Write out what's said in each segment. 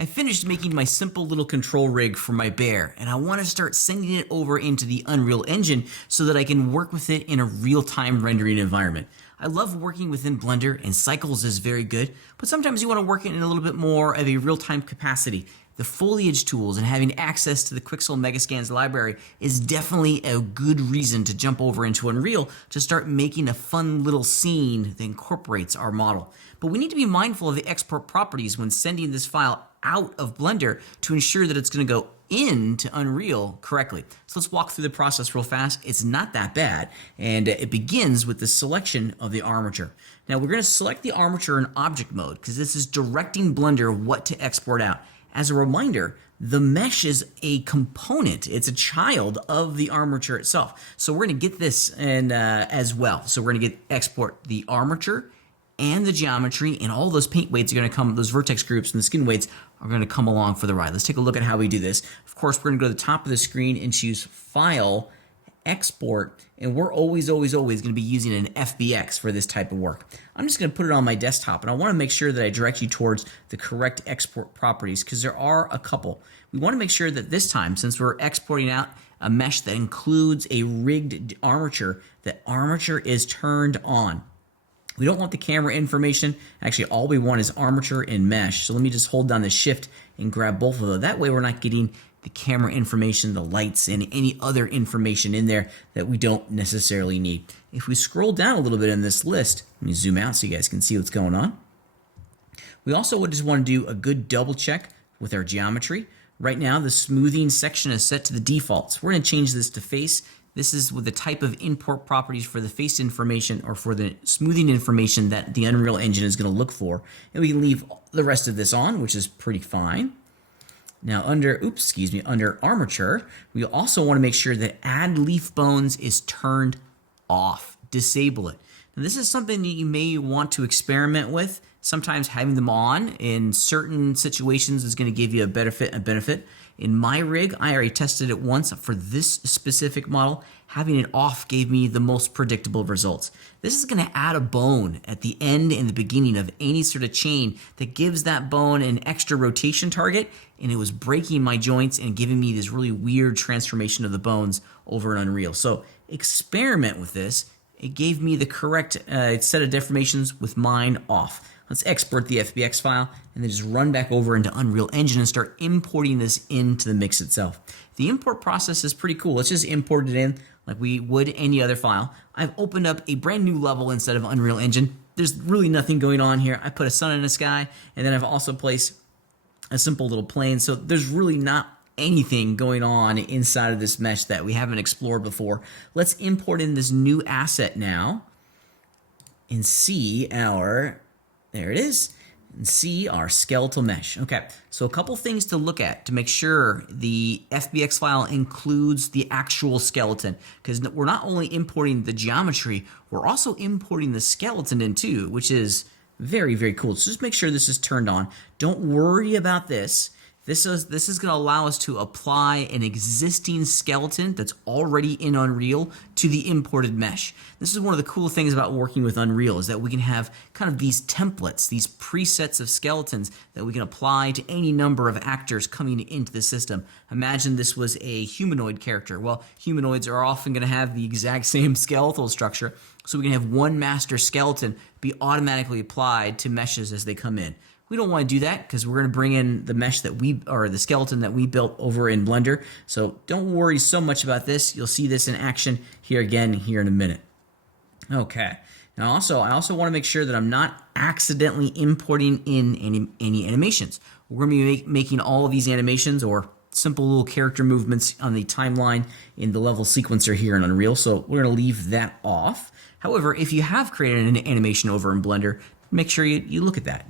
I finished making my simple little control rig for my bear, and I want to start sending it over into the Unreal Engine so that I can work with it in a real-time rendering environment. I love working within Blender, and Cycles is very good, but sometimes you want to work it in a little bit more of a real-time capacity. The foliage tools and having access to the Quixel Megascans library is definitely a good reason to jump over into Unreal to start making a fun little scene that incorporates our model. But we need to be mindful of the export properties when sending this file out of Blender to ensure that it's going to go into Unreal correctly. So let's walk through the process real fast. It's not that bad, and it begins with the selection of the armature. Now we're going to select the armature in object mode because this is directing Blender what to export out. As a reminder, the mesh is a component. It's a child of the armature itself. So we're going to get this and as well. So we're going to export the armature and the geometry, and all those paint weights are going to come, those vertex groups and the skin weights are going to come along for the ride. Let's take a look at how we do this. Of course, we're going to go to the top of the screen and choose File, Export, and we're always going to be using an FBX for this type of work. I'm just going to put it on my desktop, and I want to make sure that I direct you towards the correct export properties because there are a couple. We want to make sure that this time, since we're exporting out a mesh that includes a rigged armature, that armature is turned on. We don't want the camera information. Actually, all we want is armature and mesh. So let me just hold down the shift and grab both of those. That way we're not getting the camera information, the lights, and any other information in there that we don't necessarily need. If we scroll down a little bit in this list, let me zoom out so you guys can see what's going on. We also just want to do a good double check with our geometry. Right now, the smoothing section is set to the defaults. We're going to change this to face. This is with the type of import properties for the face information or for the smoothing information that the Unreal Engine is going to look for. And we can leave the rest of this on, which is pretty fine. Now under armature, we also want to make sure that add leaf bones is turned off. Disable it. Now this is something that you may want to experiment with. Sometimes having them on in certain situations is going to give you a benefit. In my rig, I already tested it once for this specific model. Having it off gave me the most predictable results. This is going to add a bone at the end and the beginning of any sort of chain that gives that bone an extra rotation target, and it was breaking my joints and giving me this really weird transformation of the bones over in Unreal. So experiment with this. It gave me the correct set of deformations with mine off. Let's export the FBX file and then just run back over into Unreal Engine and start importing this into the mix itself. The import process is pretty cool. Let's just import it in like we would any other file. I've opened up a brand new level instead of Unreal Engine. There's really nothing going on here. I put a sun in the sky, and then I've also placed a simple little plane. So there's really not anything going on inside of this mesh that we haven't explored before. Let's import in this new asset now and see our, there it is, and see our skeletal mesh. Okay, so a couple things to look at to make sure the FBX file includes the actual skeleton, because we're not only importing the geometry, we're also importing the skeleton in too, which is very, very cool. So just make sure this is turned on. Don't worry about this. This is going to allow us to apply an existing skeleton that's already in Unreal to the imported mesh. This is one of the cool things about working with Unreal, is that we can have kind of these templates, these presets of skeletons that we can apply to any number of actors coming into the system. Imagine this was a humanoid character. Well, humanoids are often going to have the exact same skeletal structure, so we can have one master skeleton be automatically applied to meshes as they come in. We don't want to do that because we're going to bring in the mesh that the skeleton that we built over in Blender. So don't worry so much about this. You'll see this in action here again here in a minute. Okay. Now I also want to make sure that I'm not accidentally importing in any animations. We're going to be making all of these animations or simple little character movements on the timeline in the level sequencer here in Unreal. So we're going to leave that off. However, if you have created an animation over in Blender, make sure you look at that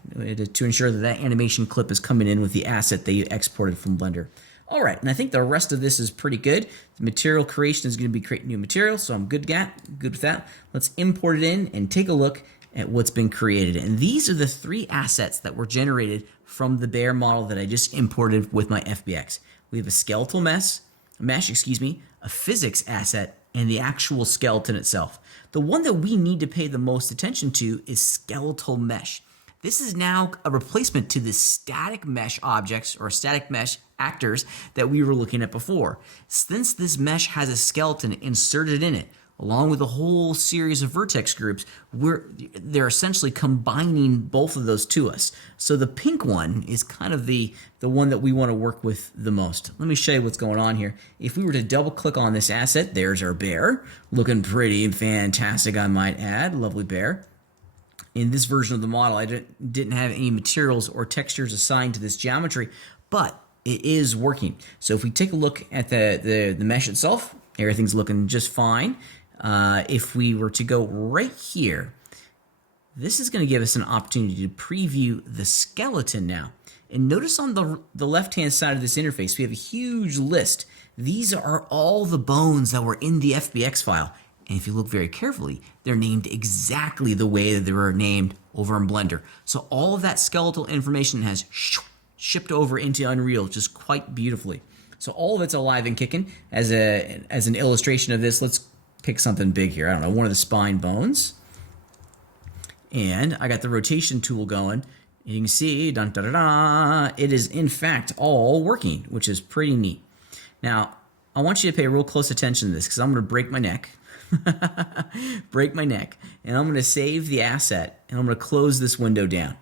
to ensure that that animation clip is coming in with the asset that you exported from Blender. All right, and I think the rest of this is pretty good. The material creation is going to be creating new material, so I'm good with that. Let's import it in and take a look at what's been created. And these are the three assets that were generated from the bear model that I just imported with my FBX. We have a skeletal mesh, a physics asset, and the actual skeleton itself. The one that we need to pay the most attention to is skeletal mesh. This is now a replacement to the static mesh objects or static mesh actors that we were looking at before. Since this mesh has a skeleton inserted in it, along with a whole series of vertex groups, they're essentially combining both of those to us. So the pink one is kind of the one that we want to work with the most. Let me show you what's going on here. If we were to double click on this asset, there's our bear, looking pretty and fantastic, I might add. Lovely bear. In this version of the model, I didn't have any materials or textures assigned to this geometry, but it is working. So if we take a look at the mesh itself, everything's looking just fine. If we were to go right here, this is going to give us an opportunity to preview the skeleton now. And notice on the left-hand side of this interface, we have a huge list. These are all the bones that were in the FBX file. And if you look very carefully, they're named exactly the way that they were named over in Blender. So all of that skeletal information has shipped over into Unreal just quite beautifully. So all of it's alive and kicking. As an illustration of this, let's pick something big here. I don't know, one of the spine bones. And I got the rotation tool going. You can see, dun, da, da, da, it is in fact all working, which is pretty neat. Now, I want you to pay real close attention to this because I'm going to break my neck. Break my neck. And I'm going to save the asset and I'm going to close this window down.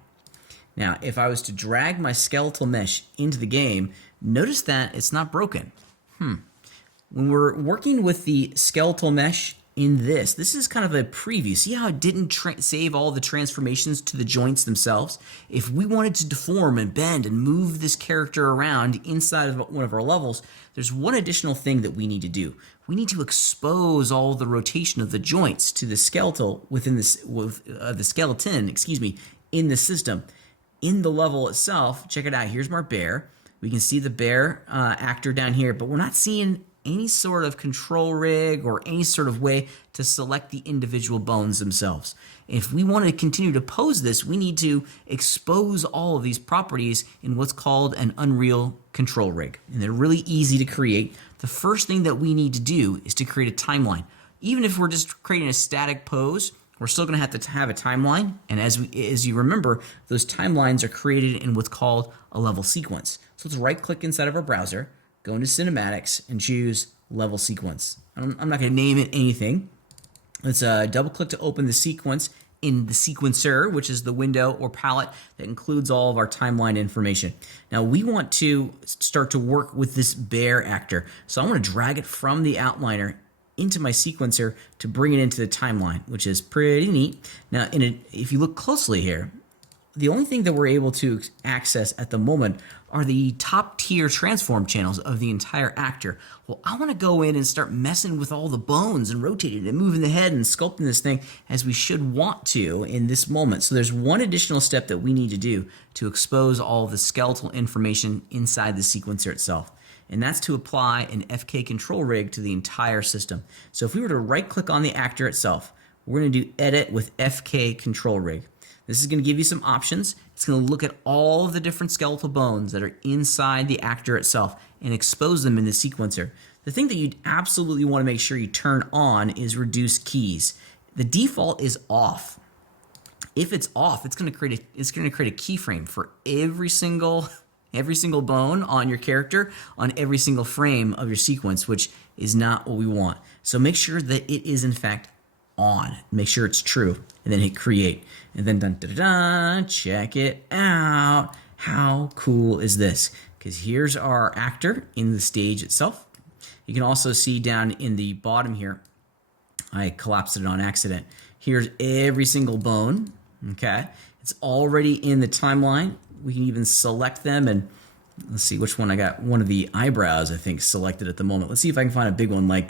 Now, if I was to drag my skeletal mesh into the game, notice that it's not broken. When we're working with the skeletal mesh in this is kind of a preview. See how it didn't save all the transformations to the joints themselves? If we wanted to deform and bend and move this character around inside of one of our levels, there's one additional thing that we need to do. We need to expose all the rotation of the joints to the skeletal within this, the skeleton, in the system. In the level itself, check it out. Here's my bear. We can see the bear actor down here, but we're not seeing any sort of control rig or any sort of way to select the individual bones themselves. If we want to continue to pose this, we need to expose all of these properties in what's called an Unreal control rig. And they're really easy to create. The first thing that we need to do is to create a timeline. Even if we're just creating a static pose, we're still going to have a timeline. And as you remember, those timelines are created in what's called a level sequence. So let's right click inside of our browser, go into cinematics and choose level sequence. I'm not going to name it anything. Let's double click to open the sequence in the sequencer, which is the window or palette that includes all of our timeline information. Now we want to start to work with this bear actor. So I'm going to drag it from the outliner into my sequencer to bring it into the timeline, which is pretty neat. Now, if you look closely here, the only thing that we're able to access at the moment are the top tier transform channels of the entire actor. Well, I want to go in and start messing with all the bones and rotating it and moving the head and sculpting this thing as we should want to in this moment. So there's one additional step that we need to do to expose all the skeletal information inside the sequencer itself. And that's to apply an FK control rig to the entire system. So if we were to right click on the actor itself, we're going to do edit with FK control rig. This is going to give you some options. It's going to look at all of the different skeletal bones that are inside the actor itself and expose them in the sequencer. The thing that you absolutely want to make sure you turn on is reduce keys. The default is off. If it's off, it's going to create a keyframe for every single bone on your character on every single frame of your sequence, which is not what we want. So make sure that it is in fact on. Make sure it's true, and then hit create, and then dun, dun, dun, dun, check it out. How cool is this? Because here's our actor in the stage itself. You can also see down in the bottom here, I collapsed it on accident. Here's every single bone. Okay, it's already in the timeline. We can even select them, and let's see which one I got. One of the eyebrows, I think, selected at the moment. Let's see if I can find a big one like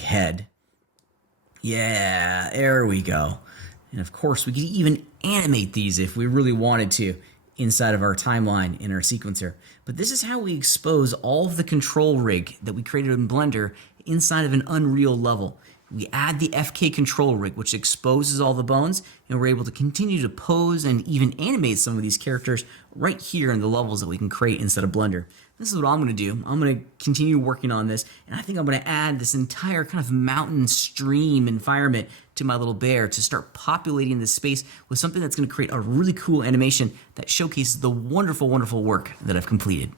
head. Yeah, there we go. And of course, we could even animate these if we really wanted to inside of our timeline in our sequencer. But this is how we expose all of the control rig that we created in Blender inside of an Unreal level. We add the FK control rig, which exposes all the bones, and we're able to continue to pose and even animate some of these characters right here in the levels that we can create inside of Blender. This is what I'm going to do. I'm going to continue working on this, and I think I'm going to add this entire kind of mountain stream environment to my little bear to start populating this space with something that's going to create a really cool animation that showcases the wonderful, wonderful work that I've completed.